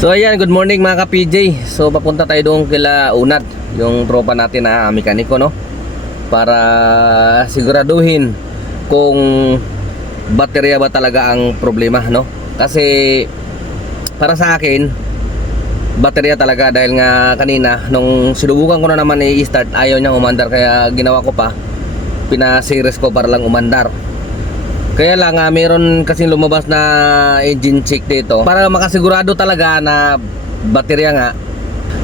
So ayan, good morning mga ka-PJ. So papunta tayo doon kila Unad, yung tropa natin na mekaniko, no? Para siguraduhin kung baterya ba talaga ang problema, no? Kasi para sa akin, baterya talaga, dahil nga kanina nung sinubukan ko na naman i-start, ayaw niyang umandar, kaya ginawa ko pa, pina-series ko para lang umandar. Kaya lang meron kasing lumabas na engine check dito para makasigurado talaga na baterya nga.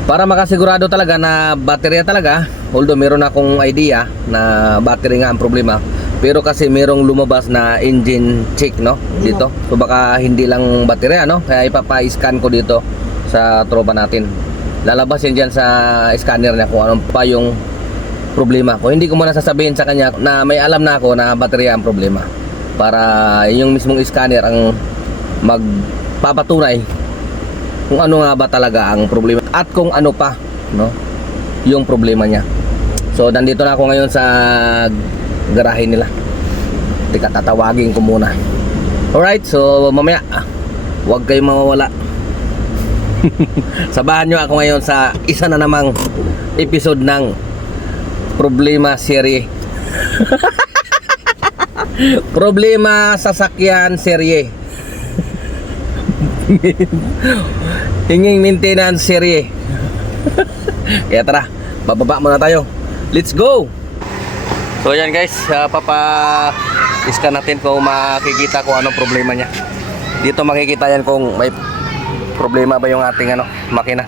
Para makasigurado talaga na baterya talaga. Although meron akong idea na battery nga ang problema, pero kasi merong lumabas na engine check, no, dito. So baka hindi lang baterya, no. Kaya ipapa-scan ko dito sa tropa natin. Lalabas yan dyan sa scanner niya kung anong pa yung problema. Kung hindi ko muna sasabihin sa kanya na may alam na ako na baterya ang problema, para yung mismong scanner ang magpapatunay kung ano nga ba talaga ang problema at kung ano pa, no, yung problema niya. So nandito na ako ngayon sa garahe nila. Tika, tatawagin ko muna. Alright, so mamaya huwag kayong mawawala. Sabahan nyo ako ngayon sa isa na namang episode ng Problema Serye. Problema sasakyan serye. Hinging maintenance serye. Kaya tara, bababa muna tayo. Let's go. So ayan guys, papa-scan natin kung makikita kung anong problema niya. Dito makikita yan kung may problema ba yung ating makina.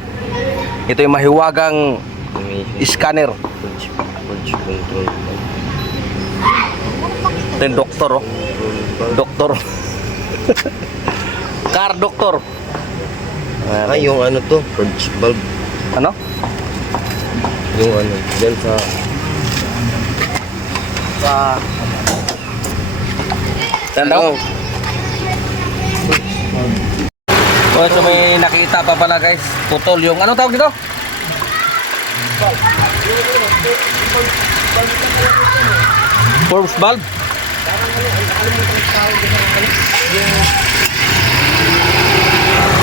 Ito yung mahiwagang scanner. Ito yung doktor, oh. Doktor. Car doktor. Ay, yung ano to, purge bulb. Ano? Yung ano, dyan sa Saan daw? Oh, so may nakita pa pala guys, putol yung, ano tawag dito? Force valve.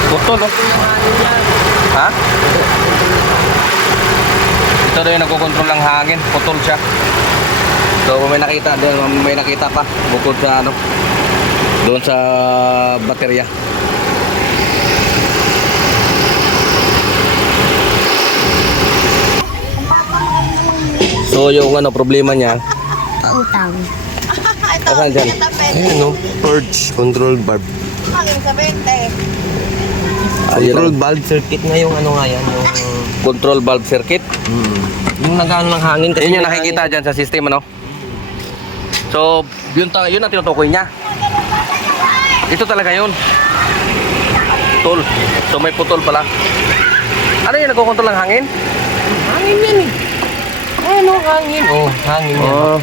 Putol, oh. Ha? Ito daw yung nagkocontrol ng hangin, putol siya. So may nakita doon, may nakita pa bukod sa doon sa baterya. So yung problema niya, Pautang. asan dyan? ayun, no? Purge control bulb. Hangin sa 20. Control bulb circuit nga yung ano nga yan, yung Control valve circuit. yung nag-ano ng hangin kasi. Yun yung nakikita dyan sa system, ano? So yun ang tinutukoy niya. Ito talaga yun, putol. So may putol pala. Ano yung nagkocontrol ng hangin? Hangin yan eh. Ano hangin? Oh, hangin yan. Oh.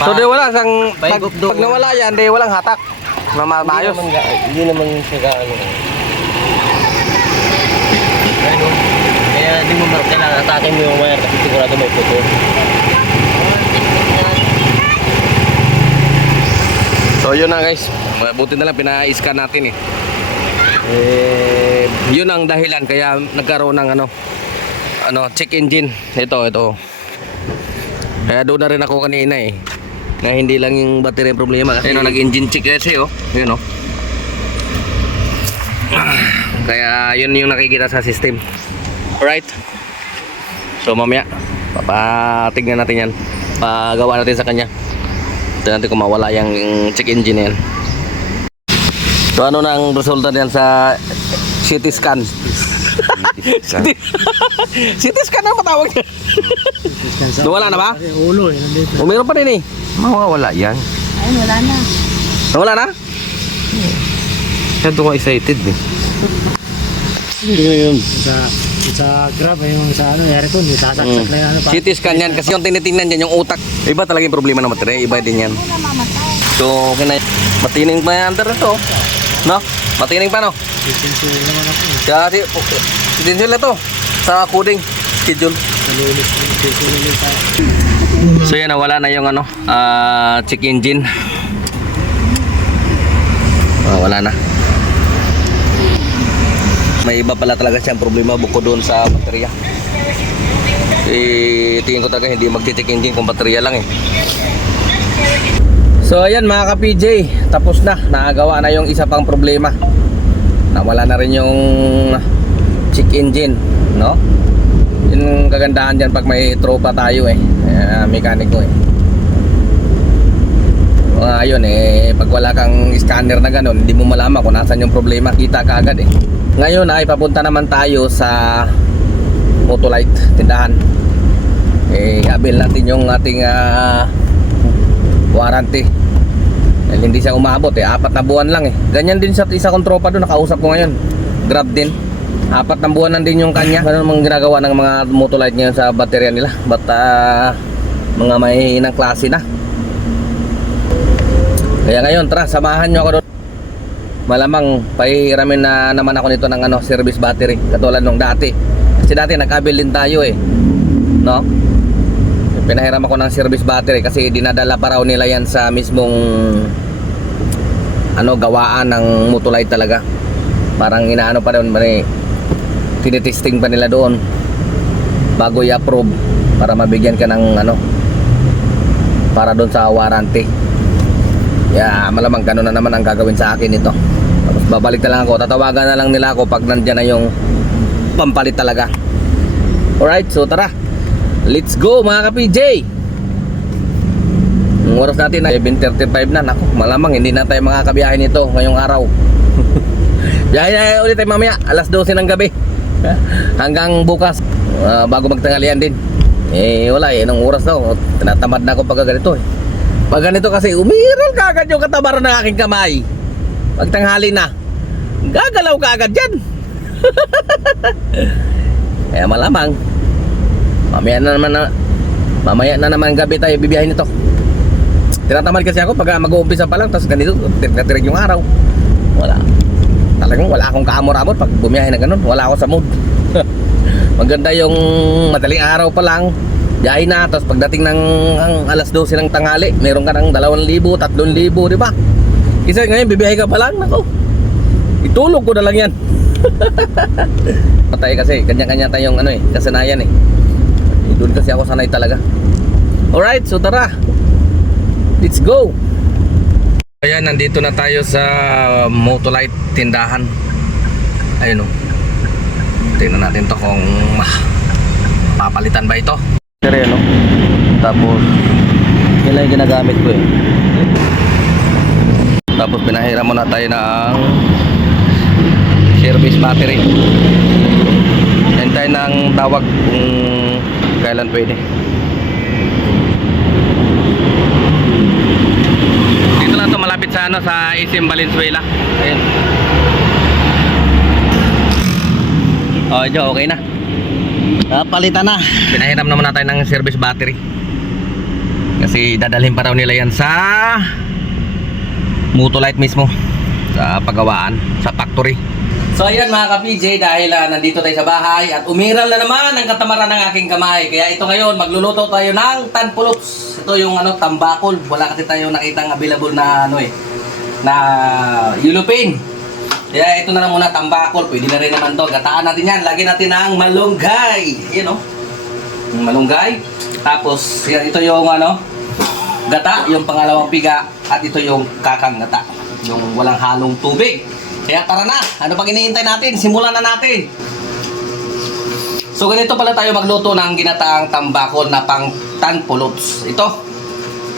So di wala sang Pag- pag nawala yan, di walang hatak na maayos. Hindi naman siya gaano. Ano? Kaya di mo kailangan atakin mo yung wire kasi sigurado may putol. So yun na guys, mabuti na lang pina-scan natin eh. Yun ang dahilan kaya nagkaroon ng check engine. Ito. Kaya doon na rin ako kanina eh, na hindi lang yung battery yung problema. Kasi nag-engine check kasi yun oh. Kaya yun yung nakikita sa system. Alright. So mamaya papatignan natin yan, pagawa natin sa kanya. Ito natin kung mawala yung check engine na yan. So ano na ang resulta niyan sa CT scan? CT scan ang patawag niya. Wala na ba? Ulo eh, nandito. O meron pa din eh. Mawawala yan. Ay, wala na. Wala na? Kaya ko excited eh. Hindi ko yun. Sa grab, yung sa aircon, sasaksak na yung CT scan yan kasi yung tinitingnan dyan yung utak. Iba talaga yung problema ng baterya, iba din yan. Wala mamatay. So okay na, matining pa yan under ito, no? Matining pa, no? Sincere naman ako. Kasi sincere na to sa coding schedule. So yan, wala na yung check engine. Wala na. may iba pala talaga siyang problema bukod doon sa baterya. Tingin ko talaga hindi magtitik engine kung baterya lang eh. So ayan mga ka-PJ, tapos na, nakagawa na yung isa pang problema. Nawala na rin yung check engine, no? Yung kagandahan dyan pag may tropa tayo eh, mekaniko eh. Ngayon eh, pag wala kang scanner na ganun, hindi mo malaman kung nasan yung problema, kita ka agad eh. Ngayon ay papunta naman tayo sa Motolite tindahan. Abil natin yung ating warranty. Dahil hindi siya umabot eh, 4 na buwan lang eh. Ganyan din sa isa kong tropa doon, nakausap ko ngayon. Grab din, 4 na buwan lang din yung kanya. Ganun mang ginagawa ng mga Motolite ngayon sa baterya nila. But mga mahihinang klase na. Kaya ngayon, tara, samahan nyo ako doon. Malamang pahihiramin na naman ako nito ng service battery, katulad nung dati. Kasi dati nag-abil din tayo eh, no? Pinahiram ako ng service battery kasi dinadala pa raw nila yan sa mismong gawaan ng Motolite talaga. Parang inaano pa doon, tinitesting pa nila doon bago i-approve para mabigyan ka ng para doon sa warranty. Malamang gano'n na naman ang gagawin sa akin ito. Tapos babalik na lang ako, tatawagan na lang nila ako pag nandyan na yung pampalit talaga. Alright, so tara, let's go mga ka-PJ. Ang oras natin na 7:35 na. Naku, malamang hindi na tayo makakabiyahe nito ngayong araw. Biyahe na ulit tayo mamaya, alas 12 ng gabi hanggang bukas, bago magtanghalian din. Wala nung oras daw, tinatamad na ako pag ganito eh. Pag ganito kasi umiral ka agad yung katabaran ng aking kamay. Pag tanghali na, gagalaw ka agad dyan. Kaya malamang mamaya na naman gabi tayo bibiyahin nito. Tinatamad kasi ako pag mag-uumpisa pa lang, tapos ganito natirig yung araw. Talagang wala akong kaamor-amor pag bumiyahin na ganun. Wala ako sa mood. Maganda yung madaling araw pa lang, biyahe na, tapos pagdating ng alas 12 ng tanghali, meron ka ng 2,000, 3,000, di ba? Kasi ngayon bibiyahe ka pa lang, nako, itulog ko na lang yan. Patay kasi, kanya-kanya tayong kasanayan eh. Doon kasi ako sanay talaga. Alright, so tara, let's go. Ayan, nandito na tayo sa Motolite tindahan. Ayun o, tingnan natin to kung papalitan ba ito. Tereno. Tapos yun lang yung ginagamit ko eh. Tapos pinahiram muna tayo ng service battery. Hintay ng tawag kung kailan pwede. Dito lang to, malapit sa sa SM Valenzuela. Ayun. Okay na. Palitan na. Pinahiram naman natin ng service battery. Kasi dadalhin pa raw nila yan sa Motolite mismo, sa paggawaan, sa factory. So ayan mga ka-PJ, dahil nandito tayo sa bahay at umiral na naman ang katamaran ng aking kamay. Kaya ito ngayon, magluluto tayo ng tanpuluts. Ito yung tambakol. Wala kasi tayo nakitang available na na yulupin. Kaya ito na lang muna, tambakol. Pwede na rin naman to. Gataan natin yan. Lagyan natin ng malunggay. Yan yung malunggay. Tapos yan, ito yung gata, yung pangalawang piga. At ito yung kakang gata, yung walang halong tubig. Kaya tara na, ano pang iniintay natin? Simulan na natin. So ganito pala tayo magluto ng ginataang tambakol na pang tanpuluts. Ito,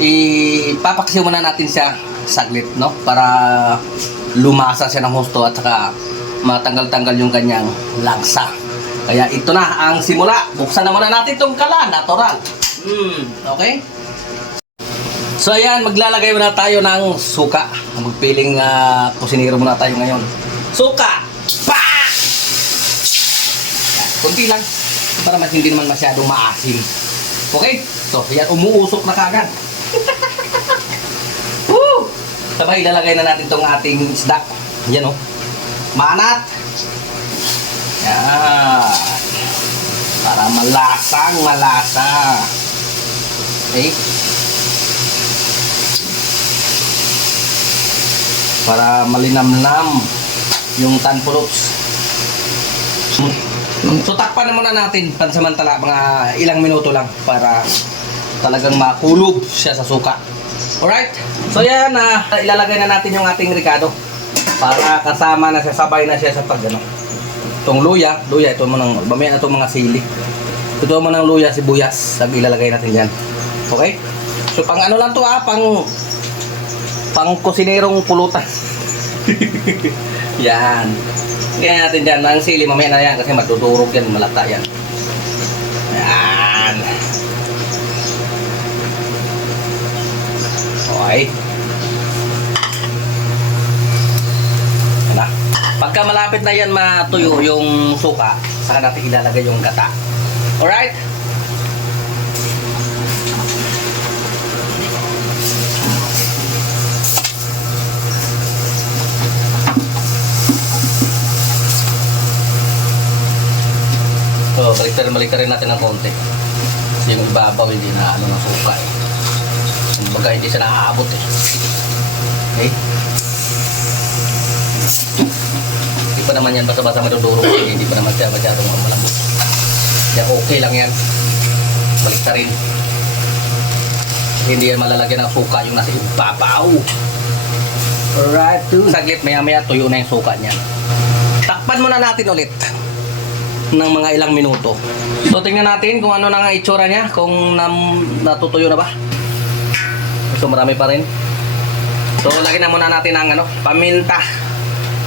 ipapaksiw muna natin siya saglit, no? Para lumasa siya ng husto at saka matanggal-tanggal yung kanyang langsa. Kaya ito na ang simula. Buksan na muna natin itong kalan, natural. Okay? So ayan, maglalagay muna tayo ng suka. Magpiling kusinero muna tayo ngayon. Suka! Pa! Yan, kunti lang. Para hindi naman masyadong maasim. Okay? So, yan, umuusok na kagad. Woo! Sabay, ilalagay na natin itong ating isda. Yan Manat. Yan. Para malasang malasa. Okay? Para malinamnam yung tanpuluts. So takpan na muna natin pansamantala mga ilang minuto lang para talagang makulog siya sa suka. Alright? So yan, ilalagay na natin yung ating ricado para kasama na siya, sabay na siya sa pag ano. Itong luya, ito mo ng, mamaya na itong mga sili. Ito mo ng luya, sibuyas, ilalagay natin yan. Okay? So pang ano lang to pang kusinerong pulutan. Yan. Kaya natin dyan, ang sili mamaya na yan kasi matudurog yan, malata yan. Yan. Okay. Yan na. Pagka malapit na yan matuyo yung suka, saka natin ilalagay yung gata. Alright? So, balik-tarin natin ng konti. Kasi yung ibabaw hindi na ano ng suka eh. Kumbaga hindi siya naaabot eh. Okay? Hindi pa naman yan basta-basta madudurog eh. Hindi pa naman siya masyadong malambot. Kaya okay lang yan. Balik-tarin. Kasi hindi yan malalagyan ng suka yung nasa ibabaw. Alright, saglit maya-maya tuyo na yung suka niyan. Takpan muna natin ulit ng mga ilang minuto. So tingnan natin kung ano na ang itsura niya, kung natutuyo na ba. So marami pa rin. So lagyan na muna natin ang paminta.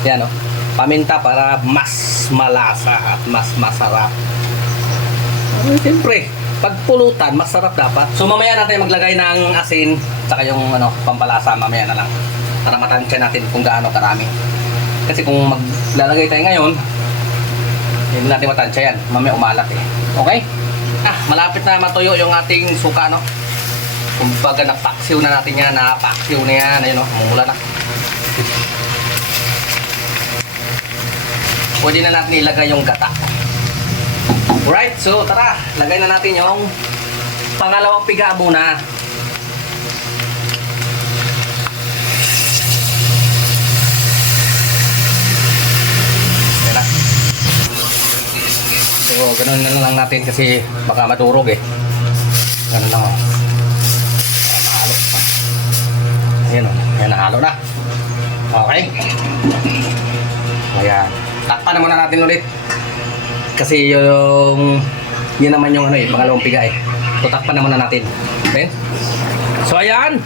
Yan paminta para mas malasa at mas masarap. Siyempre, pag pulutan, masarap dapat. So mamaya natin maglagay ng asin saka yung pampalasa mamaya na lang para matansya natin kung gaano karami. Kasi kung maglalagay tayo ngayon, hindi natin matansya yan. Mamaya umalat eh. Okay? Malapit na matuyo yung ating suka, Kumbaga napaksiw na natin yan. Napaksiw na yan. Ayun, mumula na. Pwede na natin ilagay yung gata. Alright, so tara. Lagay na natin yung pangalawang piga muna. So, ganun na lang natin kasi baka madurog eh. Ganun lang nahalo pa. Ayan ayan nahalo na. Okay. Ayan. Takpan na muna natin ulit. Kasi yung yun naman yung pangalawang piga eh. So, takpan na muna natin. Okay. So, ayan.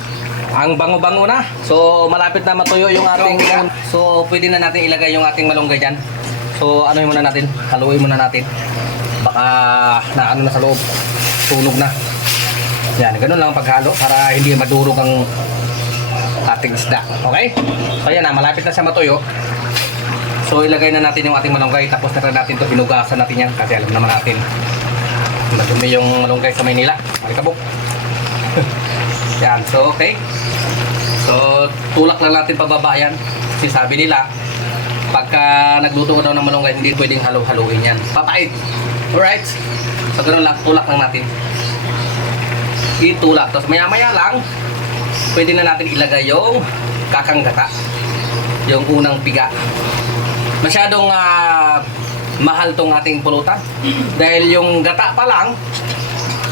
Ang bango-bango na. So, malapit na matuyo yung ating so, pwede na natin ilagay yung ating malunggay dyan. So, ano muna natin? Haluin muna natin. Baka na na sa loob. Tunog na. Yan, ganun lang paghalo para hindi madurog ang ating isda. Okay? So, yan na. Malapit na siya matuyo. So, ilagay na natin yung ating malunggay. Tapos na natin ito. Hinugasan natin yan. Kasi alam naman natin. Madumi yung malunggay sa Maynila. Alikabok. Yan. So, okay. So, tulak lang natin pababa yan. Kasi sabi nila, pagka nagluto ko daw ng malunggay, hindi pwedeng halo-haloin yan. Papait. Alright? So, ganoon lang. Tulak lang natin. Itulak. Tapos, maya-maya lang, pwede na natin ilagay yung kakang gata. Yung unang piga. Masyadong mahal tong ating pulutan. Dahil yung gata pa lang,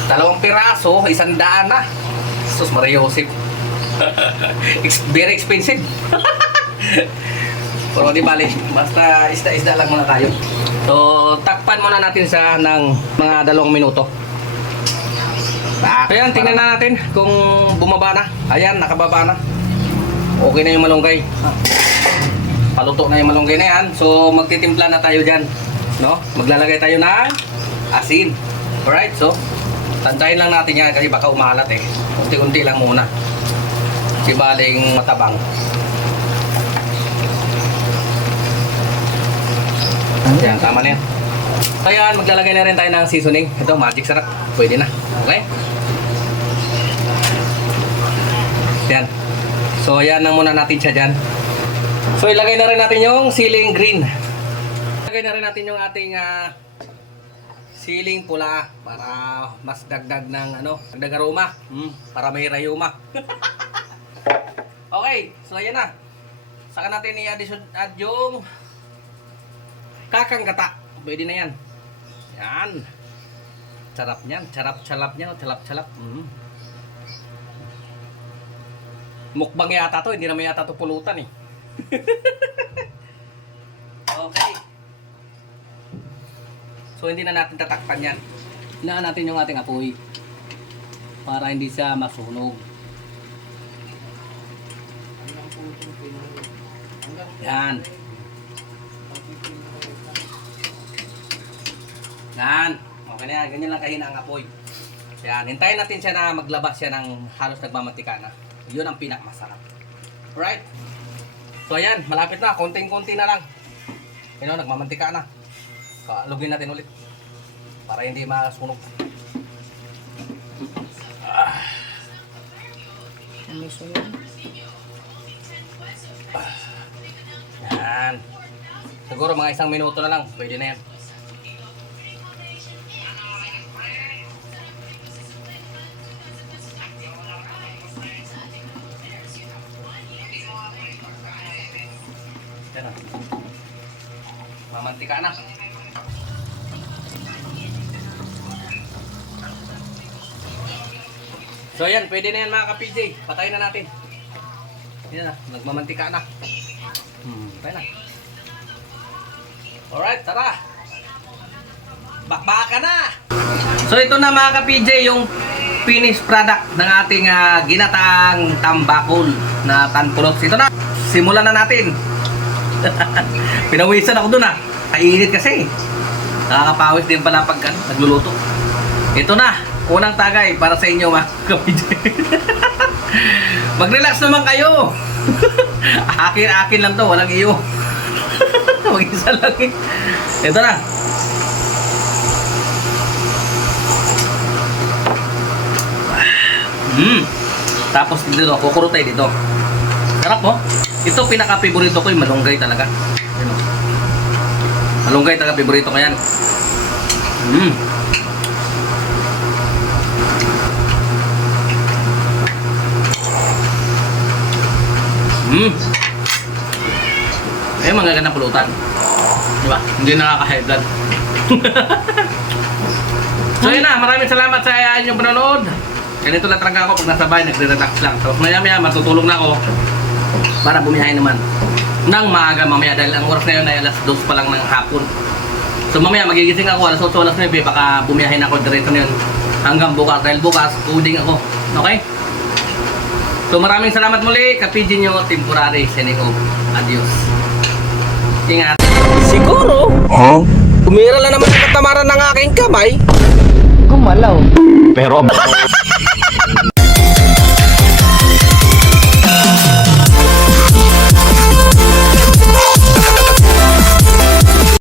2 piraso, 100 na. Sus, Maria Joseph. Very expensive. Pero di bali, basta isda-isda lang muna tayo. So, takpan muna natin siya ng mga 2 minuto. Ayan, tingnan na natin kung bumaba na. Ayan, nakababa na. Okay na yung malunggay. Paluto na yung malunggay na yan. So, magtitimpla na tayo dyan. Maglalagay tayo ng asin. Alright, so, tantayin lang natin yan kasi baka umalat eh. Unti-unti lang muna. Di baling matabang. Yan, tama na yan. So yan, maglalagay na rin tayo ng seasoning. Ito, magic sarap. Pwede na. Okay? Yan. So yan na muna natin siya dyan. So ilagay na rin natin yung siling green. Ilagay na rin natin yung ating siling pula para mas dagdag ng dagdag aroma. Para may rayuma. Okay, so ayan na. Saka natin i-add yung kakang gata. Pwede na yan. Yan. Sarap niyan. Charap-charap niyan. Charap-charap. Mukbang yata to. Hindi naman yata to pulutan eh. Okay. So hindi na natin tatakpan yan. Hinaan natin yung ating apoy. Para hindi siya masunog. Yan. Yan. Okay na yan. Ganyan lang kahina ang apoy. Yan. Hintayin natin siya na maglabas siya ng halos nagmamantika na. Yun ang pinakamasarap. Alright? So ayan. Malapit na. Konting-konti na lang. Yun o, nagmamantika na. Lugin natin ulit. Para hindi masunog. Yan. Siguro mga 1 minuto na lang. Pwede na yan. Yan na. Mamantika na. So yan, pwede na yan mga ka-PJ. Patayin na natin. Yan na, nagmamantika na. Patay na. Alright, tara. Bakbaka na. So ito na mga ka-PJ, yung finished product ng ating ginataang tambakol na tanpulots. Ito na, simulan na natin. Pinawisan ako dun kainit kasi. Nakakapawis din pala pag nagluluto. Ito na, unang tagay para sa inyo mga ka-PJ. Mag-relax naman kayo. Akin lang to, walang iyo. Mag-isa lang eh. Ito na. Tapos dito, kukurutay dito. Sarap mo. Ito pinaka-favorito ko yung malunggay talaga. Yan, oh. Malunggay talaga, favorito ko yan. Eh, magagandang pulutan. Diba? Hindi nakaka-high blood. So yun na, maraming salamat sa inyong panonood. Ganito lang talaga ako pag nasa bahay, nagre-relax lang. Tapos maya-maya, matutulog na ako para bumiyahin naman ng maaga mamaya dahil ang oras na yun ay alas 2 pa lang ng hapon. So mamaya magigising ako alas 8, alas 9, baka bumiyahin ako diretso na yun hanggang bukas dahil bukas coding ako. Okay? So maraming salamat muli, ka-PJ nyo, temporary, sending off. Adios. Ingat. Siguro, tumira lang naman ang katamaran ng aking kamay. Gumalaw. Pero